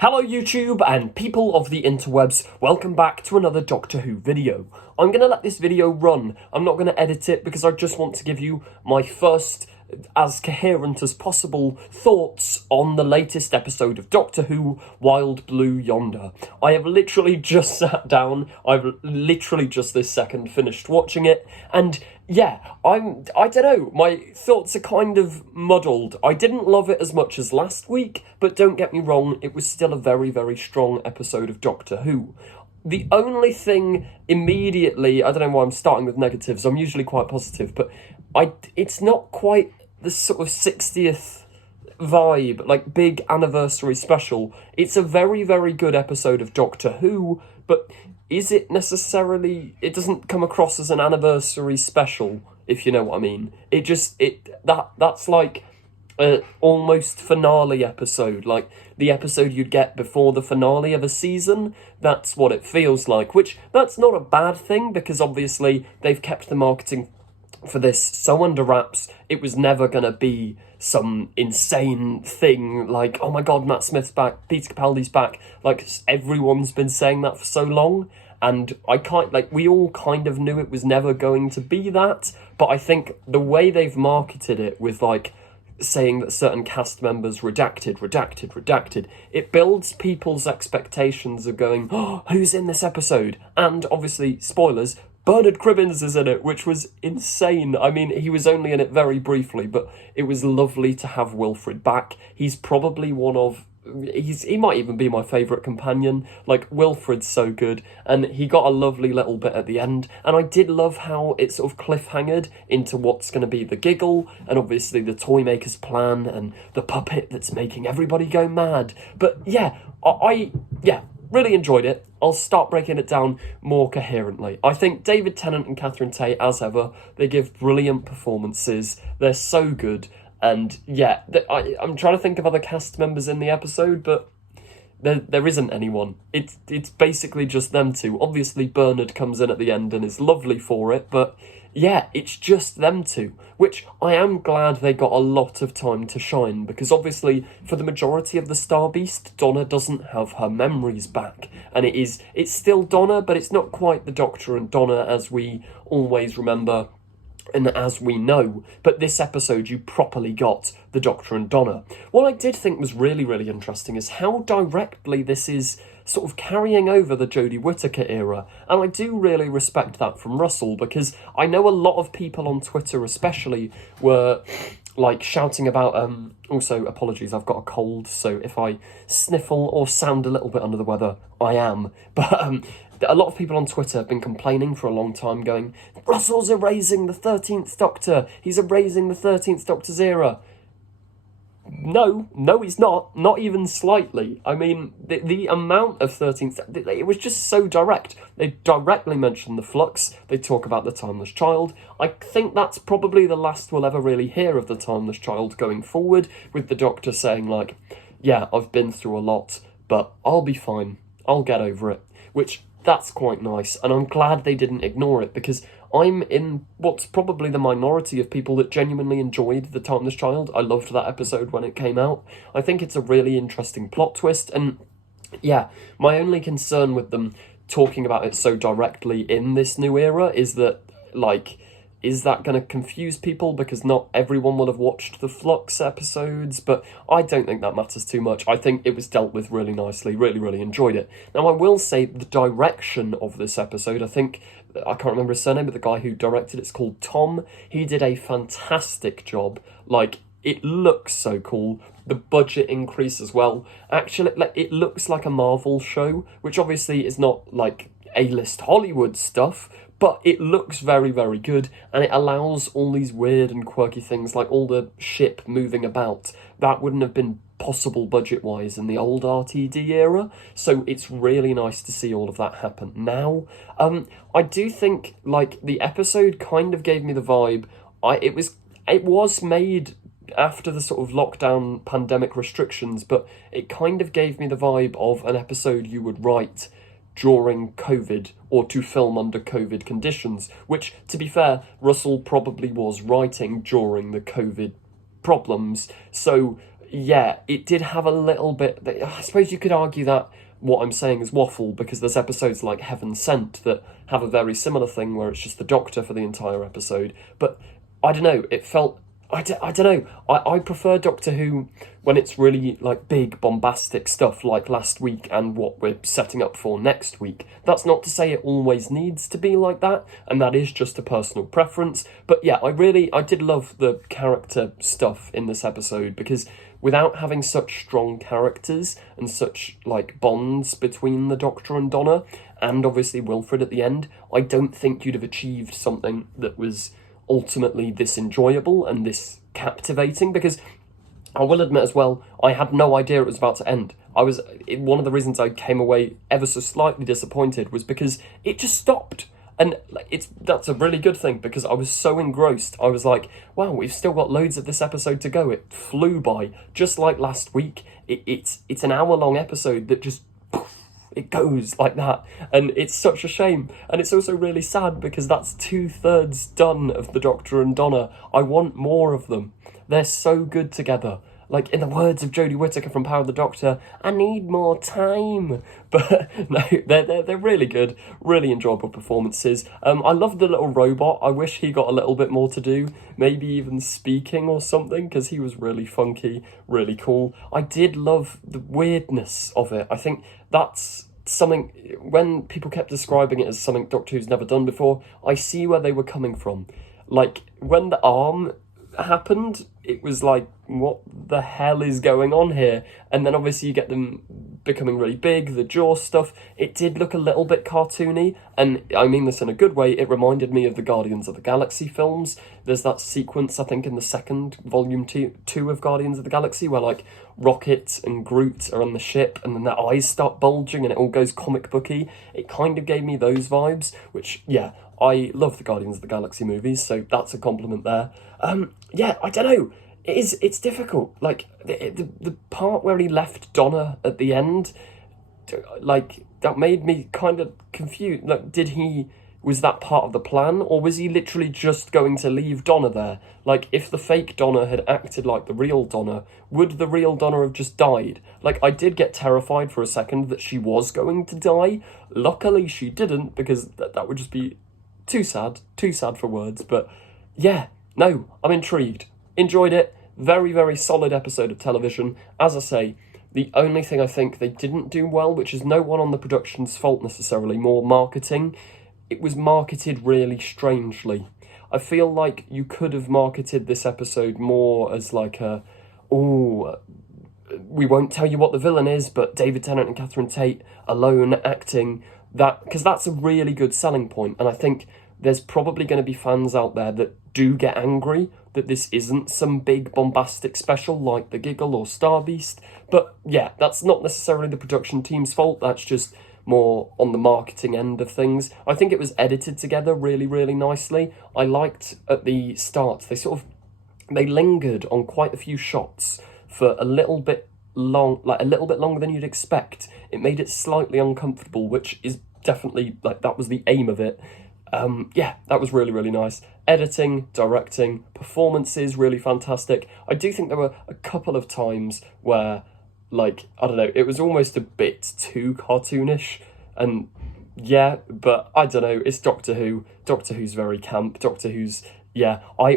Hello YouTube and people of the interwebs, welcome back to another Doctor Who video. I'm going to let this video run. I'm not going to edit it because I just want to give you my first, as coherent as possible, thoughts on the latest episode of Doctor Who, Wild Blue Yonder. I have literally just sat down, I've literally just this second finished watching it, and yeah, I don't know, my thoughts are kind of muddled. I didn't love it as much as last week, but don't get me wrong, it was still a very, very strong episode of Doctor Who. The only thing immediately, I don't know why I'm starting with negatives, I'm usually quite positive, but it's not quite the sort of 60th vibe, like big anniversary special. It's a very, very good episode of Doctor Who, but is it necessarily, it doesn't come across as an anniversary special, if you know what I mean. That's like a almost finale episode, like the episode you'd get before the finale of a season. That's what it feels like, which that's not a bad thing because obviously they've kept the marketing for this so under wraps. It was never going to be some insane thing like, oh my god, Matt Smith's back, Peter Capaldi's back. Like, everyone's been saying that for so long, and we all kind of knew it was never going to be that, but I think the way they've marketed it with, like, saying that certain cast members redacted, it builds people's expectations of going, oh, who's in this episode? And obviously, spoilers, Bernard Cribbins is in it, which was insane. I mean, he was only in it very briefly, but it was lovely to have Wilfred back. He's probably he might even be my favourite companion. Like, Wilfred's so good, and he got a lovely little bit at the end, and I did love how it sort of cliffhangered into what's going to be the giggle, and obviously the Toymaker's plan, and the puppet that's making everybody go mad. But yeah, I really enjoyed it. I'll start breaking it down more coherently. I think David Tennant and Catherine Tate, as ever, they give brilliant performances. They're so good. And yeah, I'm trying to think of other cast members in the episode, but there isn't anyone. It's basically just them two. Obviously, Bernard comes in at the end and is lovely for it, but yeah, it's just them two, which I am glad they got a lot of time to shine, because obviously, for the majority of the Star Beast, Donna doesn't have her memories back, and it's still Donna, but it's not quite the Doctor and Donna as we always remember and as we know. But this episode, you properly got the Doctor and Donna. What I did think was really, really interesting is how directly this is sort of carrying over the Jodie Whittaker era, and I do really respect that from Russell, because I know a lot of people on Twitter especially were like shouting about also, apologies, I've got a cold, so if I sniffle or sound a little bit under the weather, I am, but a lot of people on Twitter have been complaining for a long time, going, Russell's erasing the 13th Doctor, he's erasing the 13th Doctor's era. No, he's not even slightly. I mean, the amount of 13th... It was just so direct. They directly mention the Flux, they talk about the Timeless Child. I think that's probably the last we'll ever really hear of the Timeless Child going forward, with the Doctor saying, like, yeah, I've been through a lot, but I'll be fine. I'll get over it. Which, that's quite nice, and I'm glad they didn't ignore it, because I'm in what's probably the minority of people that genuinely enjoyed The Timeless Child. I loved that episode when it came out. I think it's a really interesting plot twist, and yeah, my only concern with them talking about it so directly in this new era is that, like, is that going to confuse people? Because not everyone will have watched the Flux episodes, but I don't think that matters too much. I think it was dealt with really nicely, really, really enjoyed it. Now, I will say the direction of this episode, I can't remember his surname, but the guy who directed it's called Tom. He did a fantastic job. Like, it looks so cool. The budget increase as well. Actually, like, it looks like a Marvel show, which obviously is not like A-list Hollywood stuff, but it looks very, very good, and it allows all these weird and quirky things, like all the ship moving about. That wouldn't have been possible budget-wise in the old RTD era, so it's really nice to see all of that happen now. I do think, like, the episode kind of gave me the vibe. It was made after the sort of lockdown pandemic restrictions, but it kind of gave me the vibe of an episode you would write during COVID, or to film under COVID conditions, which, to be fair, Russell probably was writing during the COVID problems, so yeah, it did have a little bit. I suppose you could argue that what I'm saying is waffle, because there's episodes like Heaven Sent that have a very similar thing where it's just the Doctor for the entire episode. But I don't know, it felt. I don't know. I prefer Doctor Who when it's really like big bombastic stuff like last week and what we're setting up for next week. That's not to say it always needs to be like that, and that is just a personal preference. But yeah, I did love the character stuff in this episode, because without having such strong characters and such like bonds between the Doctor and Donna, and obviously Wilfred at the end, I don't think you'd have achieved something that was ultimately this enjoyable and this captivating. Because I will admit as well, I had no idea it was about to end. One of the reasons I came away ever so slightly disappointed was because it just stopped. And that's a really good thing, because I was so engrossed. I was like, wow, we've still got loads of this episode to go. It flew by, just like last week. It's an hour-long episode that just it goes like that, and it's such a shame. And it's also really sad, because that's 2/3 done of the Doctor and Donna. I want more of them. They're so good together. Like, in the words of Jodie Whittaker from Power of the Doctor, I need more time. But no, they're really good, really enjoyable performances. I love the little robot. I wish he got a little bit more to do, maybe even speaking or something, because he was really funky, really cool. I did love the weirdness of it. I think that's something, when people kept describing it as something Doctor Who's never done before, I see where they were coming from. Like, when the arm happened, it was like, what the hell is going on here? And then obviously you get them becoming really big, the jaw stuff. It did look a little bit cartoony, and I mean this in a good way. It reminded me of the Guardians of the Galaxy films. There's that sequence, I think, in the second volume two of Guardians of the Galaxy, where like Rocket and Groot are on the ship, and then their eyes start bulging and it all goes comic booky. It kind of gave me those vibes, which, yeah, I love the Guardians of the Galaxy movies, so that's a compliment there. Yeah, I don't know. It's difficult. Like, the part where he left Donna at the end, like, that made me kind of confused. Like, was that part of the plan, or was he literally just going to leave Donna there? Like, if the fake Donna had acted like the real Donna, would the real Donna have just died? Like, I did get terrified for a second that she was going to die. Luckily, she didn't, because that would just be too sad for words. But yeah, no, I'm intrigued. Enjoyed it. Very, very solid episode of television. As I say, the only thing I think they didn't do well, which is no one on the production's fault necessarily, more marketing, it was marketed really strangely. I feel like you could have marketed this episode more as like we won't tell you what the villain is, but David Tennant and Catherine Tate alone acting, that, because that's a really good selling point. And I think there's probably going to be fans out there that do get angry that this isn't some big bombastic special like The Giggle or Star Beast. But yeah, that's not necessarily the production team's fault. That's just more on the marketing end of things. I think it was edited together really, really nicely. I liked at the start, they lingered on quite a few shots for a little bit long, like a little bit longer than you'd expect. It made it slightly uncomfortable, which is definitely, like, that was the aim of it. Yeah, that was really, really nice. Editing, directing, performances, really fantastic. I do think there were a couple of times where, like, I don't know, it was almost a bit too cartoonish, and yeah, but I don't know, it's Doctor Who. Doctor Who's very camp. Doctor Who's, yeah. I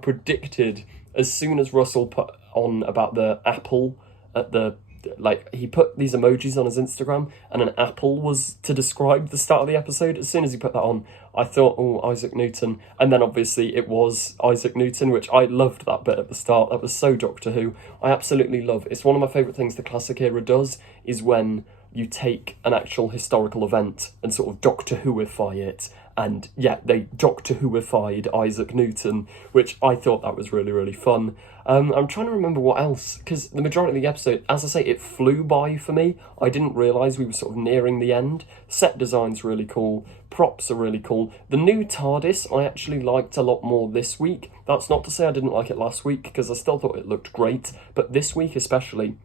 predicted, as soon as Russell put on about the apple at the, like, he put these emojis on his Instagram, and an apple was to describe the start of the episode. As soon as he put that on, I thought, oh, Isaac Newton. And then obviously it was Isaac Newton, which I loved that bit at the start. That was so Doctor Who. I absolutely love. It's one of my favourite things the classic era does, is when you take an actual historical event and sort of Doctor Whoify it. And yeah, they Doctor Whoified Isaac Newton, which I thought that was really, really fun. I'm trying to remember what else, because the majority of the episode, as I say, it flew by for me. I didn't realise we were sort of nearing the end. Set design's really cool. Props are really cool. The new TARDIS I actually liked a lot more this week. That's not to say I didn't like it last week, because I still thought it looked great. But this week especially,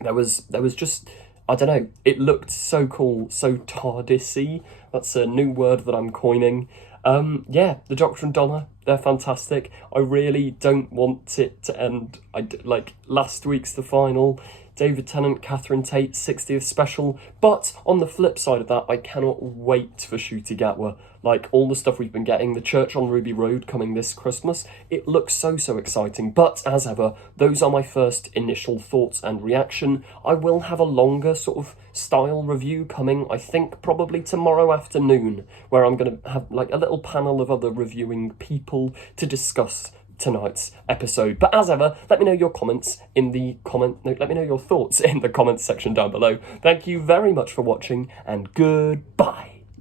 there was just, I don't know, it looked so cool, so TARDIS-y. That's a new word that I'm coining. Yeah, the Doctor and Donna, they're fantastic. I really don't want it to end. Like last week's the final, David Tennant, Catherine Tate, 60th special. But on the flip side of that, I cannot wait for Ncuti Gatwa. Like all the stuff we've been getting, the Church on Ruby Road coming this Christmas, it looks so exciting. But as ever, those are my first initial thoughts and reaction. I will have a longer sort of style review coming, I think probably tomorrow afternoon, where I'm going to have like a little panel of other reviewing people to discuss tonight's episode. But as ever, let me know your comments in the let me know your thoughts in the comments section down below. Thank you very much for watching, and goodbye.